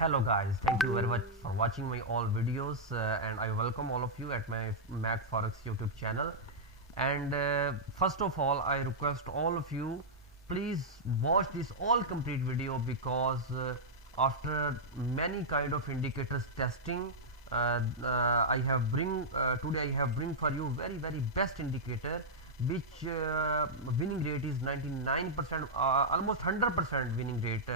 Hello guys, thank you very much for watching my all videos and I welcome all of you at my Mac Forex YouTube channel. And first of all, I request all of you please watch this all complete video because after many kind of indicators testing, I have today I have bring for you very best indicator which winning rate is 99%, almost 100% winning rate.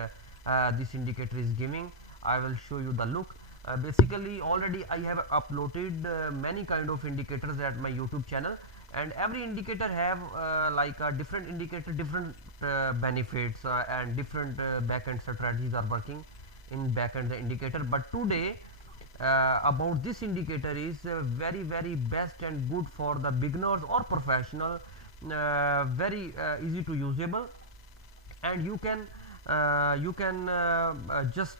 This indicator is giving. I will show you the look. Basically already I have uploaded many kind of indicators at my YouTube channel, and every indicator have like a different indicator, different benefits and different backend strategies are working in backend the indicator. But today about this indicator is very best and good for the beginners or professional, very easy to usable, and you can just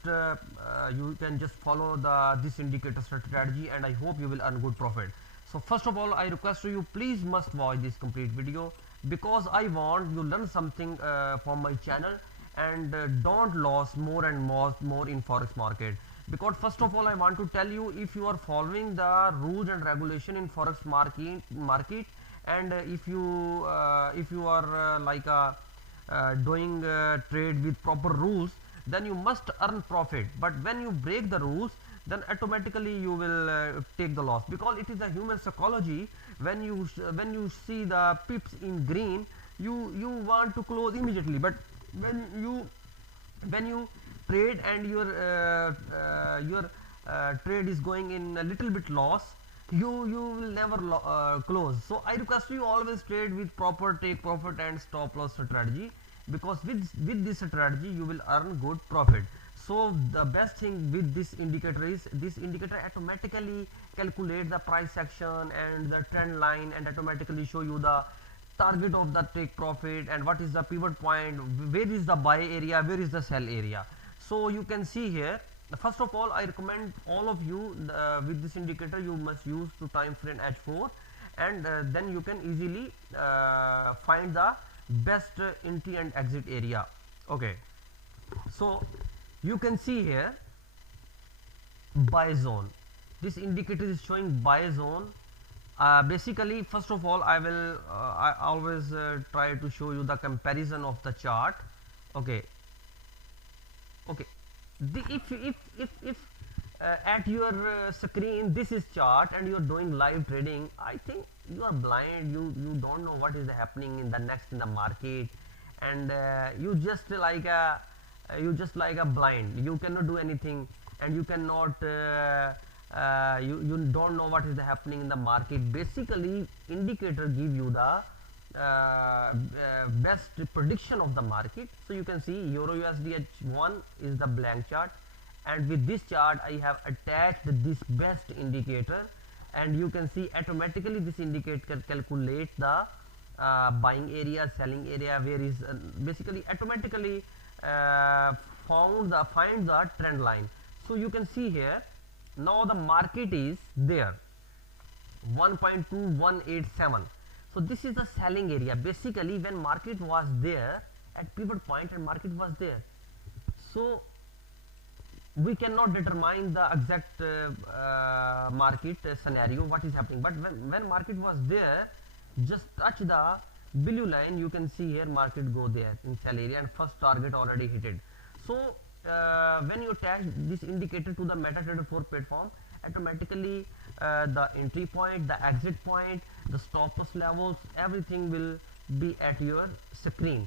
follow this indicator strategy, and I hope you will earn good profit. So first of all, I request you please must watch this complete video because I want you learn something from my channel, and don't lose more and more in forex market. Because first of all, I want to tell you, if you are following the rules and regulation in forex market, and if you are doing trade with proper rules, then you must earn profit. But when you break the rules, then automatically you will take the loss, because it is a human psychology. When you see the pips in green, you want to close immediately. But when you trade and your trade is going in a little bit loss, you will never close. So I request you always trade with proper take profit and stop loss strategy, because with this strategy you will earn good profit. So the best thing with this indicator is this indicator automatically calculate the price action and the trend line, and automatically show you the target of the take profit and what is the pivot point, where is the buy area, where is the sell area. So you can see here. First of all, I recommend all of you with this indicator you must use to time frame H4, and then you can easily find the best entry and exit area. Okay, so you can see here buy zone. This indicator is showing buy zone. Basically, first of all, I always try to show you the comparison of the chart. Okay, okay. If at your screen this is chart and you are doing live trading, I think you are blind. You don't know what is happening in the market, and you just like a blind. You cannot do anything, and you cannot you don't know what is happening in the market. Basically, indicator give you the best prediction of the market. So you can see Euro USD H1 is the blank chart, and with this chart I have attached this best indicator, and you can see automatically this indicator calculate the buying area, selling area, where is basically automatically find the trend line. So you can see here now the market is there 1.2187. so this is the selling area. Basically, when market was there at pivot point and market was there, so we cannot determine the exact market scenario what is happening. But when market was there, just touch the blue line, you can see here market go there in sell area and first target already hit it. So when you attach this indicator to the MetaTrader 4 platform, automatically the entry point, the exit point, the stop loss levels, everything will be at your screen.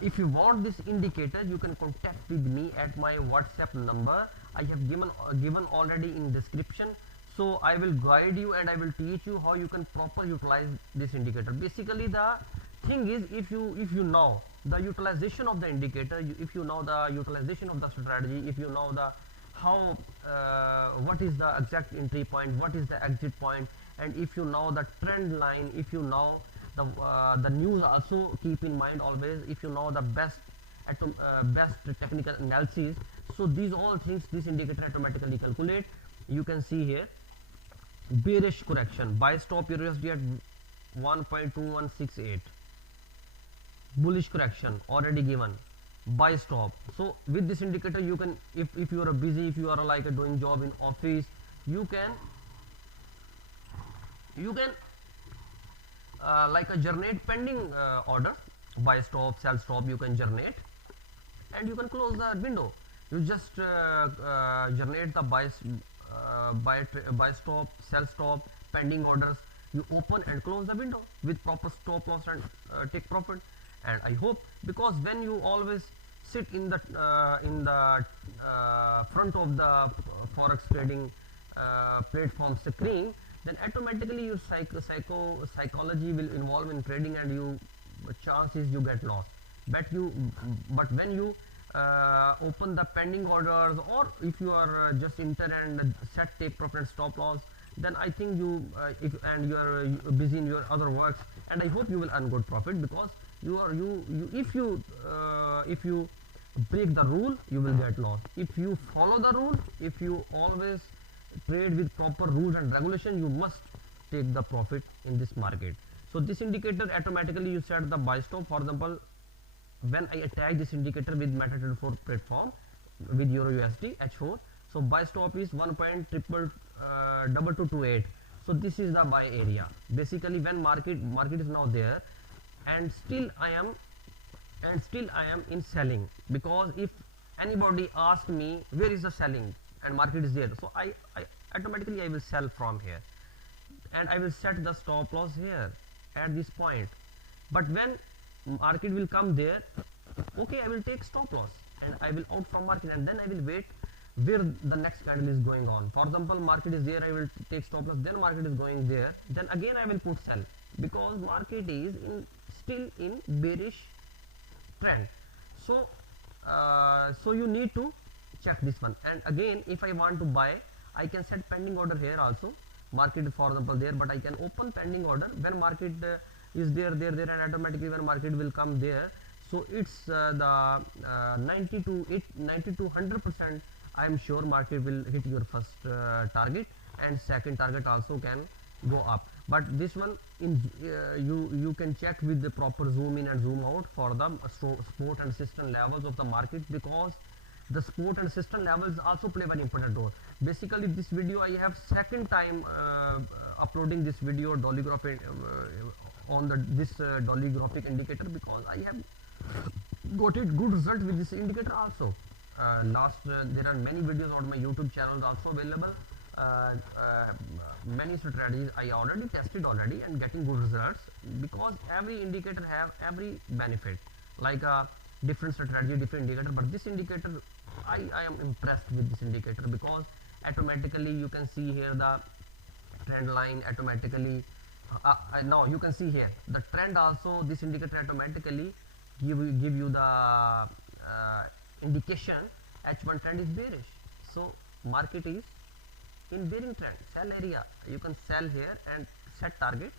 If you want this indicator, you can contact with me at my WhatsApp number. I have given already in description. So I will guide you and I will teach you how you can properly utilize this indicator. Basically, the thing is, if you know the utilization of the indicator, if you know the utilization of the strategy, if you know the how what is the exact entry point, what is the exit point, and if you know the trend line, if you know the news, also keep in mind always, if you know the best technical analysis. So these all things this indicator automatically calculate. You can see here bearish correction, buy stop Euro USD at 1.2168, bullish correction already given, buy stop. So with this indicator you can, if you are busy, if you are like doing job in office, you can like a generate pending orders, buy stop, sell stop, you can generate, and you can close the window. You just generate the buy stop, sell stop, pending orders, you open and close the window with proper stop loss and take profit. And I hope, because when you always sit in the front of the forex trading platform screen, then automatically your psychology will involve in trading, and you chances you get lost. But when you open the pending orders, or if you are just enter and set take profit and stop loss, then I think you if and you are busy in your other works, and I hope you will earn good profit, because if you break the rule, you will get lost. If you follow the rule, if you always trade with proper rules and regulation, you must take the profit in this market. So this indicator automatically you set the buy stop. For example, when I attach this indicator with MetaTrader 4 platform with Euro USD H4, so buy stop is 1.2228. So this is the buy area. Basically, when market is now there, and still I am in selling, because if anybody asks me where is the selling and market is there, so I automatically I will sell from here, and I will set the stop loss here at this point. But when market will come there, okay, I will take stop loss and I will out from market, and then I will wait where the next candle is going on. For example, market is there, I will take stop loss, then market is going there, then again I will put sell, because market is still in bearish trend. So so you need to check this one. And again, if I want to buy, I can set pending order here also. Market for example there, but I can open pending order when market is there, and automatically when market will come there, so it's the 90 to 100% I am sure market will hit your first target, and second target also can go up. But this one in you can check with the proper zoom in and zoom out for the support and resistance levels of the market, because the support and resistance levels also play very important role. Basically, this video I have second time uploading this video Dolly graph on this Dolly graphic indicator, because I have got it good result with this indicator also. There are many videos on my YouTube channel also available. Many strategies I already tested already and getting good results, because every indicator have every benefit, like a different strategy, different indicator. But this indicator, I am impressed with this indicator, because automatically you can see here the trend line automatically. Now you can see here the trend also. This indicator automatically give you the indication H1 trend is bearish. So market is in bearing trend, sell area. You can sell here and set target,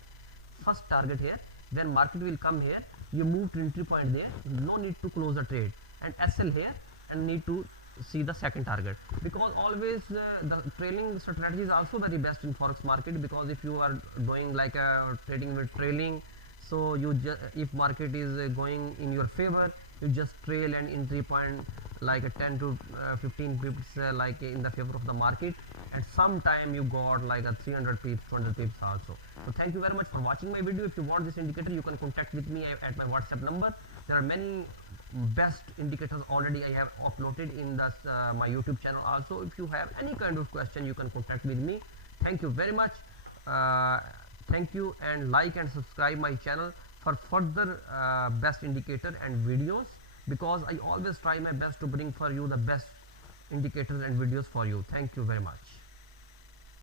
first target here. When market will come here, you move to entry point there, no need to close the trade, and SL here, and need to see the second target, because always the trailing strategy is also very best in forex market. Because if you are doing like a trading with trailing, so you if market is going in your favor, you just trail and entry point like a 10 to 15 pips like in the favor of the market, and sometime you got like a 300 pips, 200 pips also. So thank you very much for watching my video. If you want this indicator, you can contact with me at my WhatsApp number. There are many best indicators already I have uploaded in this my YouTube channel also. If you have any kind of question, you can contact with me. Thank you very much. Thank you, and like and subscribe my channel for further best indicator and videos, because I always try my best to bring for you the best indicators and videos for you. Thank you very much.